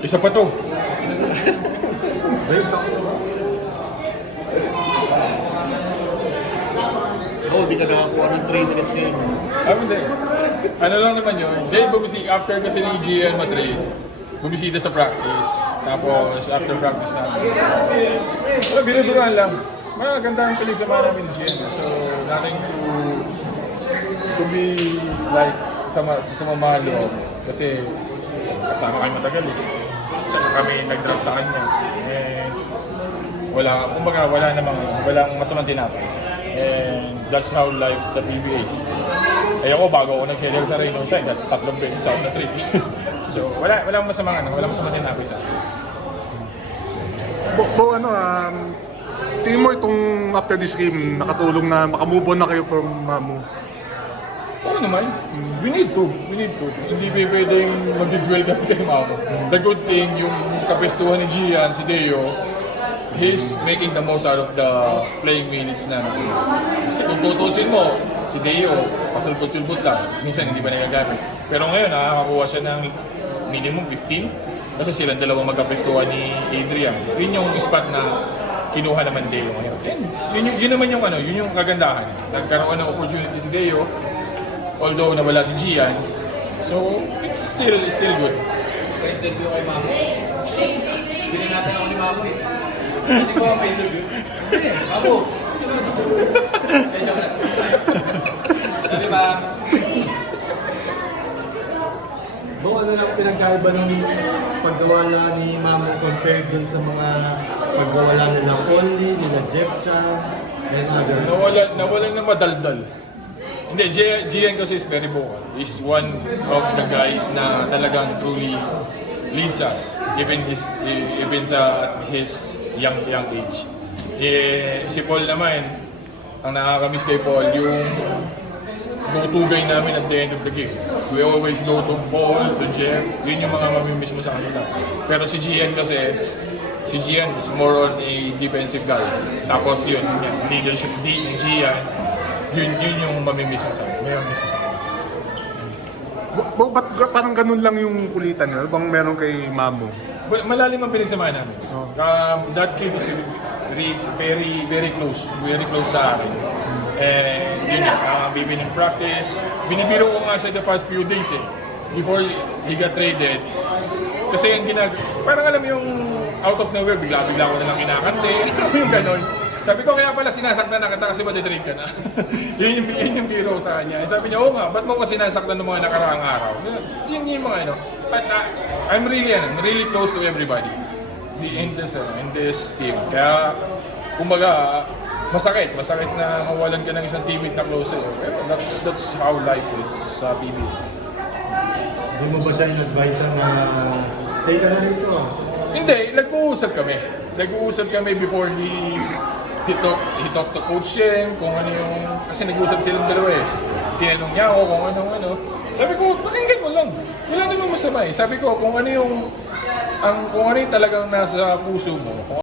Isa pa to. Oo, di ka nakakuha ng 3 minutes ngayon. Hindi. Ano lang naman yun. After kasi ni Gian Madrid, bumisita sa practice. Tapos, after practice namin. Wala, binuduran lang. Maganda ang pinagsama namin ni Gian. So, nothing to be like sa mahal loob. Kasi, kasama kami matagal eh. Saka kami nag-drop sa kanya. And, walang masamang tinapay. And that's how life sa PBA. Eh ako, bago ako nag-settle sa Rayon Shine, 3 beses out na trade. So, walang masamang tinapay sa akin. Tingin mo itong after this game, nakatulong na makamove on na kayo from Mamu? Oo naman. We need to. Hindi pwedeng mag-dwell kami kay Mamo. The good thing, yung kapestuhan ni Gian, si Deo, he's making the most out of the playing minutes namin. Kasi kung tutusin mo, si Deo, pasulpot-sulpot lang. Minsan hindi pa nagagamit. Pero ngayon, nakakakuha siya ng minimum 15. Kasi silang dalawang magkapestuhan ni Adrian. Yun yung spot na kinuha naman Deo ngayon. And yun naman yung yun yung kagandahan. Nagkaroon ng opportunity si Deo, although nawala si Gian. So, it's still good. Pa-interview kay Mamo. Biningatan ako ni Mamo eh. Hindi ko pa-interview. Mamo! Ay, joke lang. Sabi ba? Bo, ano lang pinagkaiba ng pagkawala ni Mamo compared dun sa mga pagkawala nila Conley, nila Jeff Chan, and others? Nawalan ng madaldal. Hindi, Gian kasi is very vocal. He's one of the guys na talagang truly leads us, even sa his young age. Si Paul naman, ang nakakamiss kay Paul, yung go-to guy namin at the end of the game. We always go to Paul, to Jeff, yun yung mga mamimiss mo sa kanila. Pero si Gian kasi, si Gian is more on a defensive guy. Tapos yun, leadership ni Gian, yun yung mamimiss mo sa akin. Ba't parang ganun lang yung kulitan nyo? Bang meron kay Mamu? Well, malalim ang pinagsamahan namin. That kid is very, very close. Very close sa akin. And yun nga, bibin ng practice. Binibiro ko nga siya the past few days eh. Before he got traded. Kasi yung parang alam yung out of nowhere, bigla-bigla ko na lang kinakante. Yung ganon. Sabi ko, kaya pala sinasaktan na kita kasi matitrade ka na. yun yung biro sa kanya. Sabi niya, oo nga, ba't mo ko sinasaktan ng mga nakaraang araw? Yun yung mga But I'm really close to everybody in this team. Kaya, kumbaga, masakit na mawalan ka ng isang teammate na close sa'yo. That's how life is sa PBA. Hindi mo ba siya in-advise na stay ka na rito? Hindi, nag-uusap kami before he talked to Coach Chen, kung ano yung, kasi nag-uusap silang dalawa eh. Tinanong niya ako kung ano. Sabi ko, pakinggan mo lang. Wala namang masama eh. Sabi ko, kung ano yung talagang nasa puso mo,